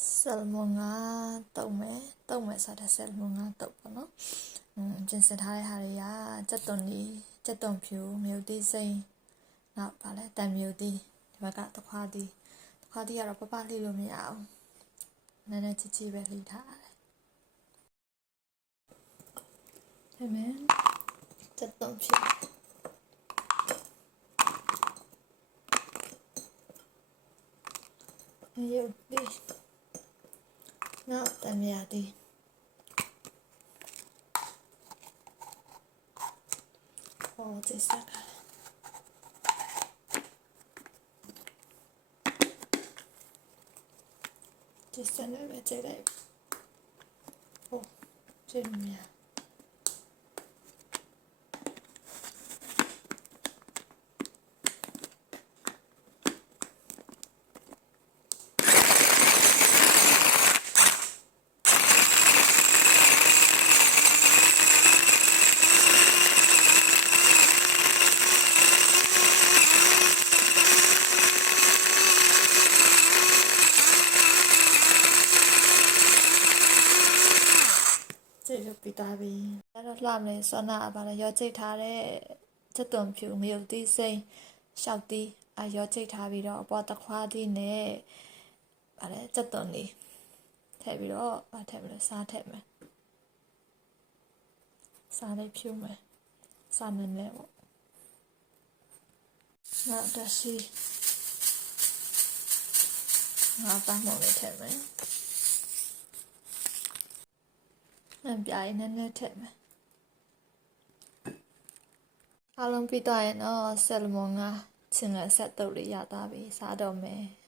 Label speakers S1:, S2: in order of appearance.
S1: ဆယ်မွန်ငါတုံးမယ်တုံးမယ်ဆိုတော့ဆယ်မွန်ငါတုံးပေါ့နော်อืมကျင်စင်ထားတဲ့ဟာတွေကစက်သွန်ဒီစက်သွန်ဖြူမြို့တိစိန်နောက်ပါလဲတန်မြို့တိဒီဘက်ကတခွားတိတခွားတိကတော့ပပလှိလို့မရအောင်နည်းနည်းချစ်ချစ်ပဲလှိထားရတယ်ဟဲ့မယ်စက်သွန်ဖြူမြို့တိ နောက်တမရသည်ဟောဒီစကားဒီစနေပဲကျတဲ့ဟောကျင်းမြန် ကြည့်လို့ပြီးသားပြီအဲ့တော့လှမလဲစောနာပါလဲရောချိတ်ထားတဲ့ချက်သွန်ဖြူမယုတ်သီးစိမ့်ရှောက်သီးအရောချိတ်ထားပြီးတော့အပေါ်တခွားသီးနဲ့ဗါလဲချက်သွန်လေးထည့်ပြီးတော့ဗါထည့်မလို့စားထည့်မယ်စားလေးဖြူမယ်စားနေနေပေါ့နောက်တရှိငါတားမောင်လေးထည့်မယ်။ နှံပြားရင်နည်းနည်းထည့်မယ်။အားလုံးပြီးသွားရင်တော့ဆယ်လမွန်ကချင်းလက်ဆက်တုပ်လေးရသားပြီစားတော့မယ်။